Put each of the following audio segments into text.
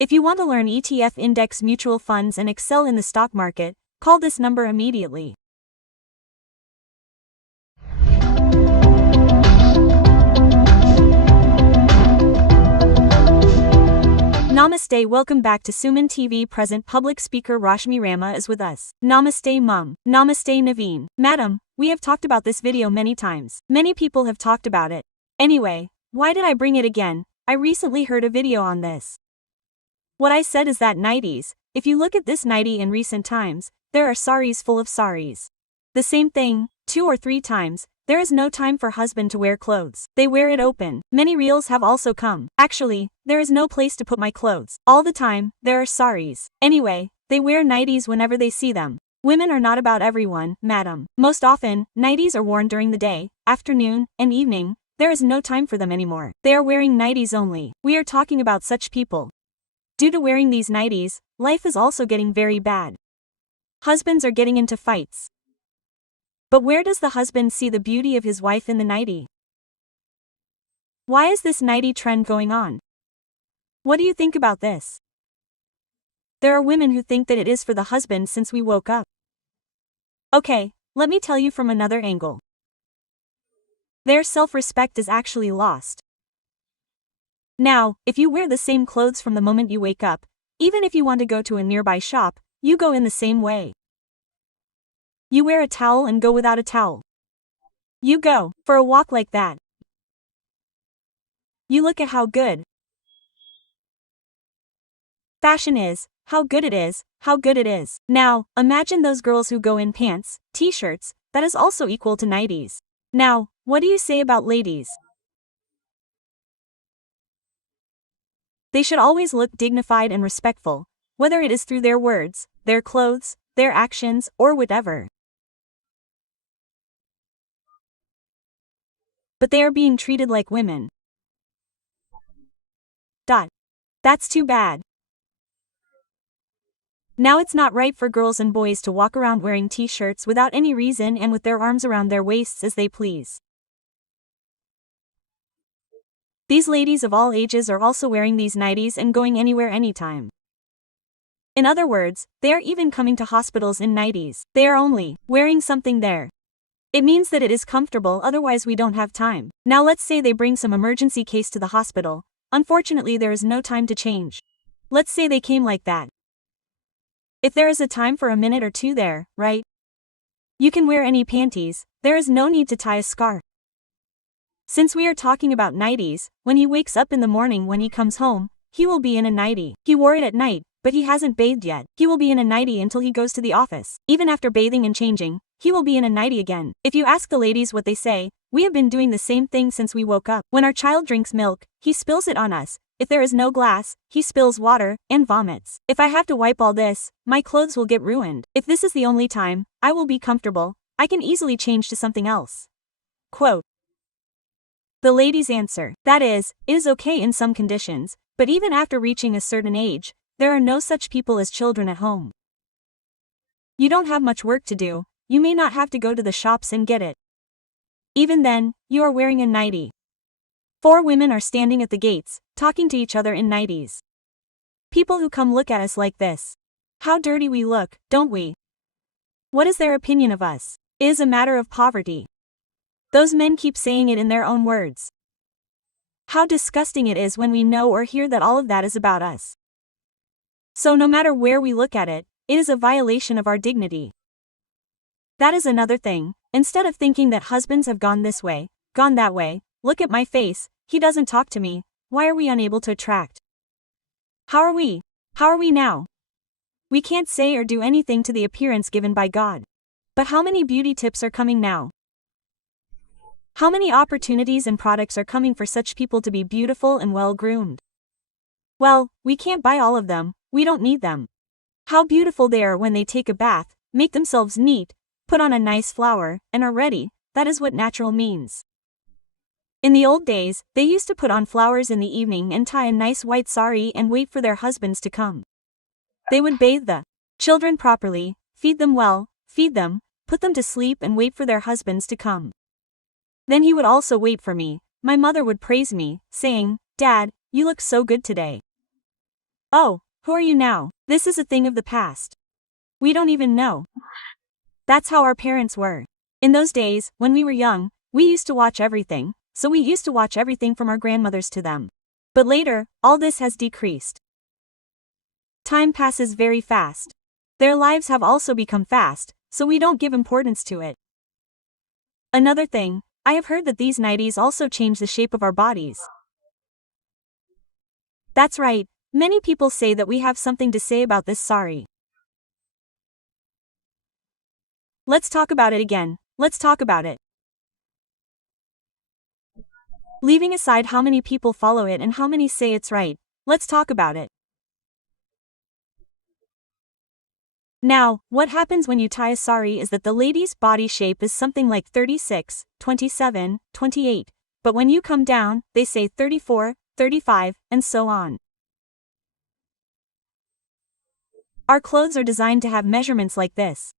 If you want to learn ETF index mutual funds and excel in the stock market, call this number immediately. Namaste, welcome back to SumanTV. Present public speaker Rajini Rama is with us. Namaste mum. Namaste Naveen. Madam, we have talked about this video many times. Many people have talked about it. Anyway, why did I bring it again? I recently heard a video on this. What I said is that nighties, if you look at this nightie in recent times, there are saris full of saris. The same thing, 2 or 3 times, there is no time for husband to wear clothes. They wear it open. Many reels have also come. Actually, there is no place to put my clothes. All the time, there are saris. Anyway, they wear nighties whenever they see them. Women are not about everyone, madam. Most often, nighties are worn during the day, afternoon, and evening. There is no time for them anymore. They are wearing nighties only. We are talking about such people. Due to wearing these nighties, life is also getting very bad. Husbands are getting into fights. But where does the husband see the beauty of his wife in the nightie? Why is this nightie trend going on? What do you think about this? There are women who think that it is for the husband since we woke up. Okay, let me tell you from another angle. Their self-respect is actually lost. Now, if you wear the same clothes from the moment you wake up, even if you want to go to a nearby shop, you go in the same way. You wear a towel and go without a towel. You go for a walk like that. You look at how good fashion is, how good it is, how good it is. Now, imagine those girls who go in pants, t-shirts, that is also equal to nighties. Now, what do you say about ladies? They should always look dignified and respectful, whether it is through their words, their clothes, their actions, or whatever. But they are being treated like women. That's too bad. Now it's not right for girls and boys to walk around wearing t-shirts without any reason and with their arms around their waists as they please. These ladies of all ages are also wearing these nighties and going anywhere anytime. In other words, they are even coming to hospitals in nighties. They are only wearing something there. It means that it is comfortable, otherwise we don't have time. Now let's say they bring some emergency case to the hospital. Unfortunately there is no time to change. Let's say they came like that. If there is a time for a minute or two there, right? You can wear any panties, there is no need to tie a scarf. Since we are talking about nighties, when he wakes up in the morning when he comes home, he will be in a nightie. He wore it at night, but he hasn't bathed yet. He will be in a nightie until he goes to the office. Even after bathing and changing, he will be in a nightie again. If you ask the ladies what they say, we have been doing the same thing since we woke up. When our child drinks milk, he spills it on us. If there is no glass, he spills water and vomits. If I have to wipe all this, my clothes will get ruined. If this is the only time I will be comfortable, I can easily change to something else. Quote. The ladies answer, that is, it is okay in some conditions, but even after reaching a certain age, there are no such people as children at home. You don't have much work to do, you may not have to go to the shops and get it. Even then, you are wearing a nightie. 4 women are standing at the gates, talking to each other in nighties. People who come look at us like this. How dirty we look, don't we? What is their opinion of us? It is a matter of poverty. Those men keep saying it in their own words. How disgusting it is when we know or hear that all of that is about us. So no matter where we look at it, it is a violation of our dignity. That is another thing. Instead of thinking that husbands have gone this way, gone that way, look at my face, he doesn't talk to me, why are we unable to attract? How are we? How are we now? We can't say or do anything to the appearance given by God. But how many beauty tips are coming now? How many opportunities and products are coming for such people to be beautiful and well-groomed? Well, we can't buy all of them, we don't need them. How beautiful they are when they take a bath, make themselves neat, put on a nice flower, and are ready. That is what natural means. In the old days, they used to put on flowers in the evening and tie a nice white sari and wait for their husbands to come. They would bathe the children properly, feed them well, put them to sleep and wait for their husbands to come. Then he would also wait for me. My mother would praise me, saying, "Dad, you look so good today." Oh, who are you now? This is a thing of the past. We don't even know. That's how our parents were. In those days, when we were young, we used to watch everything, so we used to watch everything from our grandmothers to them. But later, all this has decreased. Time passes very fast. Their lives have also become fast, so we don't give importance to it. Another thing, I have heard that these nighties also change the shape of our bodies. That's right, many people say that we have something to say about this. Sorry. Let's talk about it again. Let's talk about it. Leaving aside how many people follow it and how many say it's right, let's talk about it. Now, what happens when you tie a sari is that the lady's body shape is something like 36, 27, 28, but when you come down, they say 34, 35, and so on. Our clothes are designed to have measurements like this.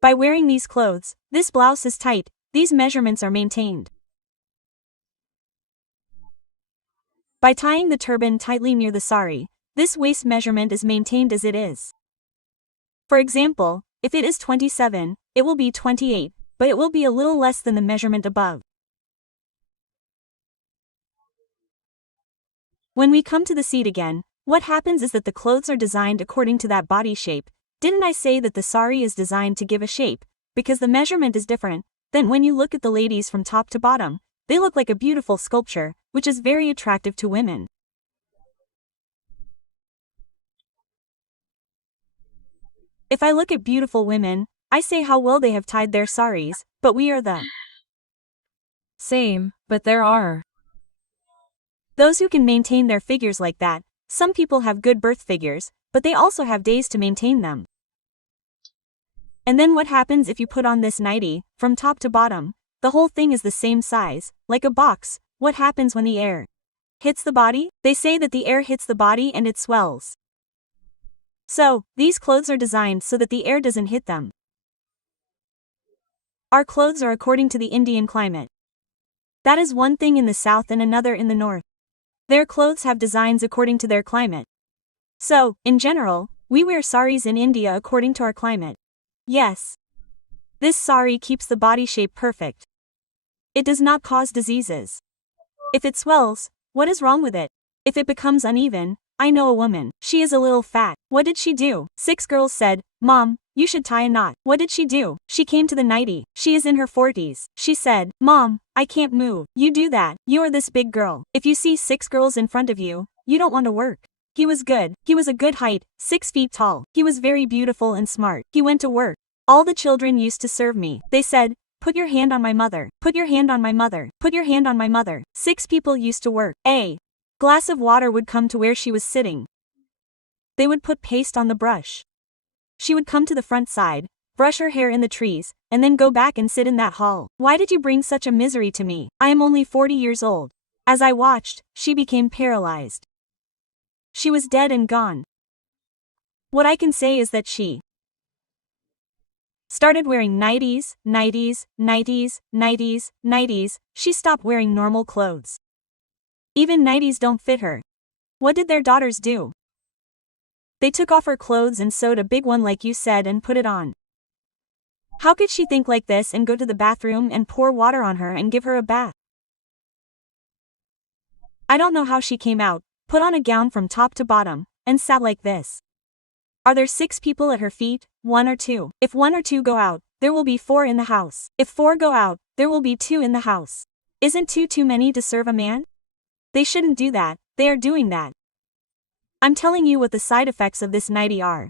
By wearing these clothes, this blouse is tight, these measurements are maintained. By tying the turban tightly near the sari, this waist measurement is maintained as it is. For example, if it is 27, it will be 28, but it will be a little less than the measurement above. When we come to the seat again, what happens is that the clothes are designed according to that body shape. Didn't I say that the sari is designed to give a shape, because the measurement is different? Then when you look at the ladies from top to bottom, they look like a beautiful sculpture, which is very attractive to women. If I look at beautiful women, I say how well they have tied their saris, but we are the same, but there are those who can maintain their figures like that. Some people have good birth figures, but they also have days to maintain them. And then what happens if you put on this nightie, from top to bottom? The whole thing is the same size, like a box. What happens when the air hits the body? They say that the air hits the body and it swells. So, these clothes are designed so that the air doesn't hit them. Our clothes are according to the Indian climate. That is one thing in the south and another in the north. Their clothes have designs according to their climate. So, in general, we wear saris in India according to our climate. Yes. This sari keeps the body shape perfect. It does not cause diseases. If it swells, what is wrong with it? If it becomes uneven, I know a woman. She is a little fat. What did she do? 6 girls said, "Mom, you should tie a knot." What did she do? She came to the nightie. She is in her 40s. She said, "Mom, I can't move." You do that. You are this big girl. If you see 6 girls in front of you, you don't want to work. He was good. He was a good height, 6 feet tall. He was very beautiful and smart. He went to work. All the children used to serve me. They said, "Put your hand on my mother. Put your hand on my mother. Put your hand on my mother." 6 people used to work. A glass of water would come to where she was sitting. They would put paste on the brush. She would come to the front side, brush her hair in the trees, and then go back and sit in that hall. Why did you bring such a misery to me? I am only 40 years old. As I watched, she became paralyzed. She was dead and gone. What I can say is that she started wearing nighties, nighties, nighties, nighties, nighties. She stopped wearing normal clothes. Even nighties don't fit her. What did their daughters do? They took off her clothes and sewed a big one like you said and put it on. How could she think like this and go to the bathroom and pour water on her and give her a bath? I don't know how she came out, put on a gown from top to bottom, and sat like this. Are there 6 people at her feet, 1 or 2? If 1 or 2 go out, there will be 4 in the house. If 4 go out, there will be 2 in the house. Isn't 2 too many to serve a man? They shouldn't do that. They are doing that. I'm telling you what the side effects of this nightie are.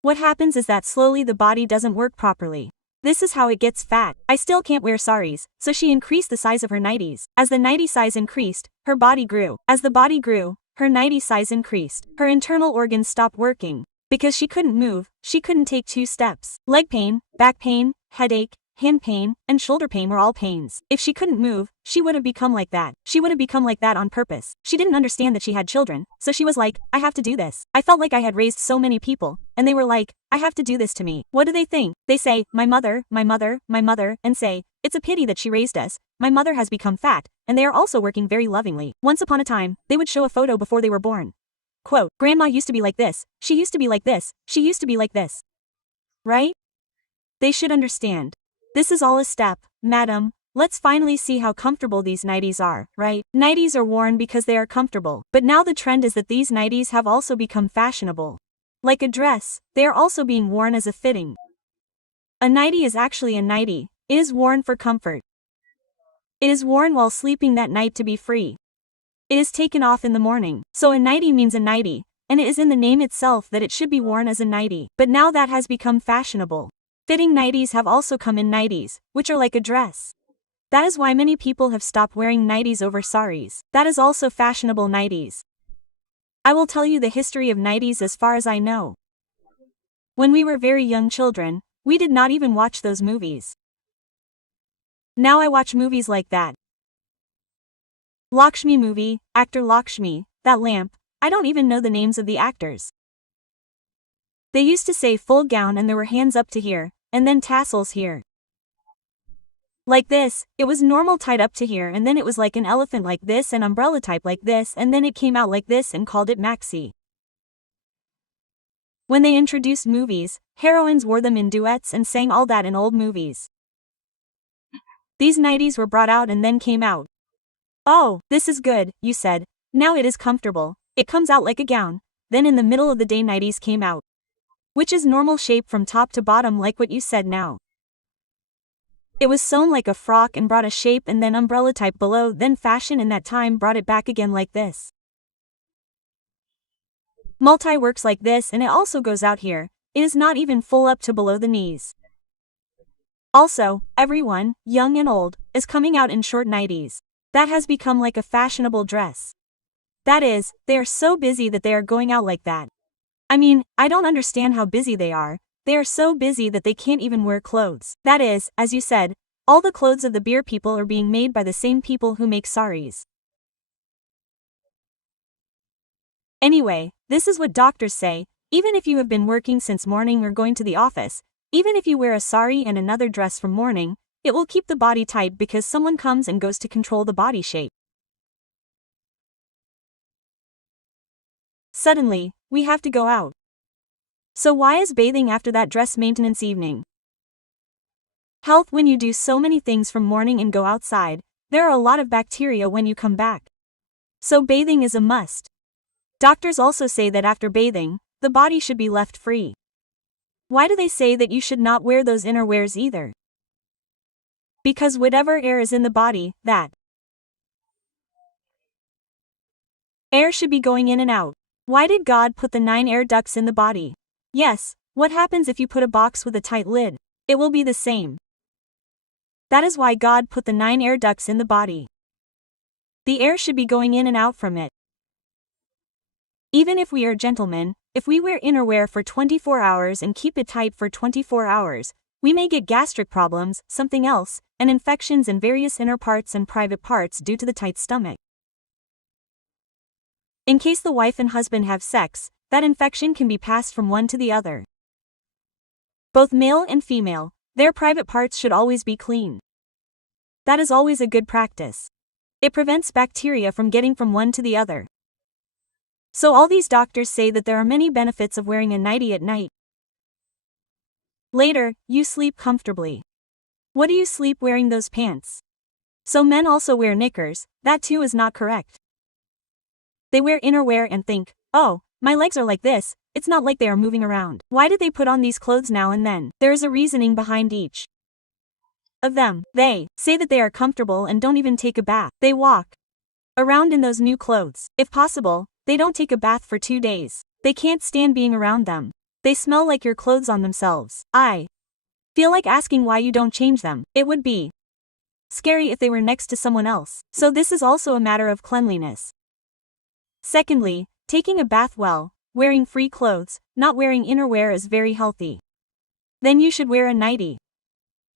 What happens is that slowly the body doesn't work properly. This is how it gets fat. I still can't wear saris, so she increased the size of her nighties. As the nightie size increased, her body grew. As the body grew, her nightie size increased. Her internal organs stopped working. Because she couldn't move, she couldn't take 2 steps. Leg pain, back pain, headache, hand pain, and shoulder pain were all pains. If she couldn't move, she would have become like that. She would have become like that on purpose. She didn't understand that she had children, so she was like, I have to do this. I felt like I had raised so many people, and they were like, I have to do this to me. What do they think? They say, my mother, my mother, my mother, and say, it's a pity that she raised us. My mother has become fat, and they are also working very lovingly. Once upon a time, they would show a photo before they were born. Quote, Grandma used to be like this, she used to be like this, she used to be like this. Right? They should understand. This is all a step, madam. Let's finally see how comfortable these nighties are, right? Nighties are worn because they are comfortable, but now the trend is that these nighties have also become fashionable. Like a dress, they are also being worn as a fitting. A nightie is actually a nightie. It is worn for comfort. It is worn while sleeping that night to be free. It is taken off in the morning. So a nightie means a nightie, and it is in the name itself that it should be worn as a nightie. But now that has become fashionable. Fitting nighties have also come in nighties, which are like a dress. That is why many people have stopped wearing nighties over saris. That is also fashionable nighties. I will tell you the history of nighties as far as I know. When we were very young children, we did not even watch those movies. Now I watch movies like that. Lakshmi movie, actor Lakshmi, that lamp, I don't even know the names of the actors. They used to say full gown and there were hands up to here, and then tassels here. Like this, it was normal tied up to here and then it was like an elephant like this and umbrella type like this and then it came out like this and called it maxi. When they introduced movies, heroines wore them in duets and sang all that in old movies. These nighties were brought out and then came out. Oh, this is good, you said. Now it is comfortable. It comes out like a gown. Then in the middle of the day nighties came out. Which is normal shape from top to bottom like what you said now. It was sewn like a frock and brought a shape and then umbrella type below, then fashion in that time brought it back again like this. Multi works like this and it also goes out here. It is not even full up to below the knees. Also, everyone, young and old, is coming out in short nighties. That has become like a fashionable dress. That is, they are so busy that they are going out like that. I mean, I don't understand how busy they are. They are so busy that they can't even wear clothes. That is, as you said, all the clothes of the beer people are being made by the same people who make saris. Anyway, this is what doctors say. Even if you have been working since morning or going to the office, even if you wear a sari and another dress from morning, it will keep the body tight because someone comes and goes to control the body shape. Suddenly, we have to go out. So why is bathing after that dress maintenance evening? Health. When you do so many things from morning and go outside, there are a lot of bacteria when you come back. So bathing is a must. Doctors also say that after bathing, the body should be left free. Why do they say that you should not wear those inner wears either? Because whatever air is in the body, that air should be going in and out. Why did God put the 9 air ducts in the body? Yes, what happens if you put a box with a tight lid? It will be the same. That is why God put the 9 air ducts in the body. The air should be going in and out from it. Even if we are gentlemen, if we wear innerwear for 24 hours and keep it tight for 24 hours, we may get gastric problems, something else, and infections in various inner parts and private parts due to the tight stomach. In case the wife and husband have sex, that infection can be passed from one to the other. Both male and female, their private parts should always be clean. That is always a good practice. It prevents bacteria from getting from one to the other. So all these doctors say that there are many benefits of wearing a nightie at night. Later, you sleep comfortably. What do you sleep wearing those pants? So men also wear knickers, that too is not correct. They wear innerwear and think, oh, my legs are like this, it's not like they are moving around. Why did they put on these clothes now and then? There is a reasoning behind each of them. They say that they are comfortable and don't even take a bath. They walk around in those new clothes. If possible, they don't take a bath for 2 days. They can't stand being around them. They smell like your clothes on themselves. I feel like asking why you don't change them. It would be scary if they were next to someone else. So this is also a matter of cleanliness. Secondly, taking a bath well, wearing free clothes, not wearing innerwear is very healthy. Then you should wear a nightie.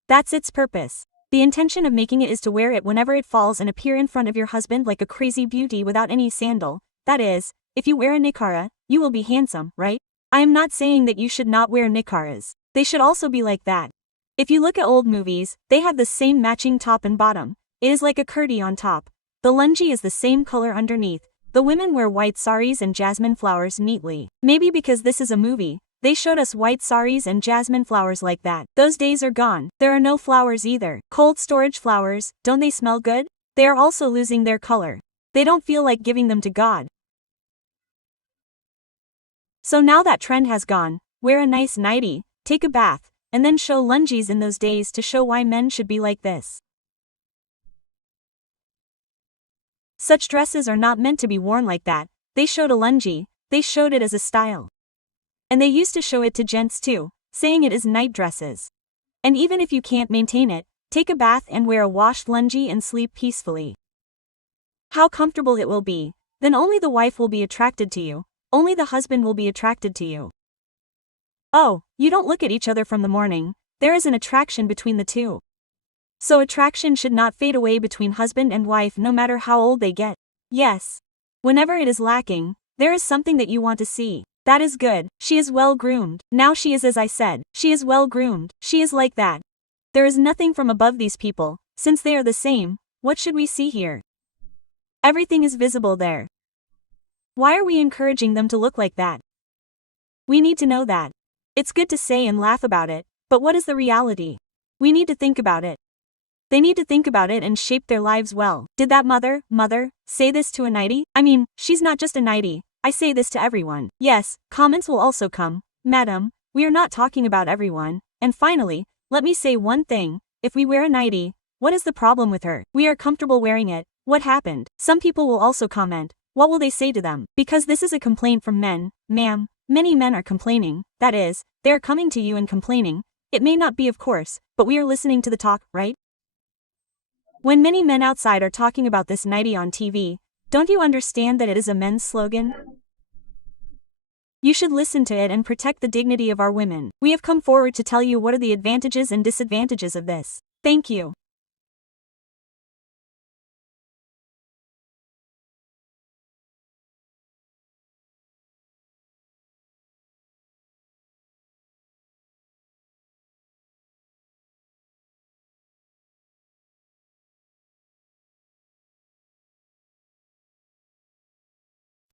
That's its purpose. The intention of making it is to wear it whenever it falls and appear in front of your husband like a crazy beauty without any sandal. That is, if you wear a niqara, you will be handsome, right? I am not saying that you should not wear niqaras. They should also be like that. If you look at old movies, they have the same matching top and bottom. It is like a kurti on top. The lungi is the same color underneath. The women wear white saris and jasmine flowers neatly. Maybe because this is a movie, they showed us white saris and jasmine flowers like that. Those days are gone. There are no flowers either. Cold storage flowers, don't they smell good? They are also losing their color. They don't feel like giving them to God. So now that trend has gone, wear a nice nightie, take a bath, and then show lungis in those days to show why men should be like this. Such dresses are not meant to be worn like that. They showed a lungi, they showed it as a style. And they used to show it to gents too, saying it is night dresses. And even if you can't maintain it, take a bath and wear a washed lungi and sleep peacefully. How comfortable it will be. Then only the wife will be attracted to you, only the husband will be attracted to you. Oh, you don't look at each other from the morning, there is an attraction between the two. So attraction should not fade away between husband and wife no matter how old they get. Yes. Whenever it is lacking, there is something that you want to see. That is good, she is well groomed. Now she is as I said, she is well groomed, she is like that. There is nothing from above these people, since they are the same, what should we see here? Everything is visible there. Why are we encouraging them to look like that? We need to know that. It's good to say and laugh about it, but what is the reality? We need to think about it. They need to think about it and shape their lives well. Did that mother, say this to a nightie? I mean, she's not just a nightie, I say this to everyone. Yes, comments will also come. Madam, we are not talking about everyone. And finally, let me say one thing, if we wear a nightie, what is the problem with her? We are comfortable wearing it. What happened? Some people will also comment. What will they say to them? Because this is a complaint from men, ma'am. Many men are complaining, that is, they are coming to you and complaining. It may not be of course, but we are listening to the talk, right? When many men outside are talking about this nightie on TV, don't you understand that it is a men's slogan? You should listen to it and protect the dignity of our women. We have come forward to tell you what are the advantages and disadvantages of this. Thank you.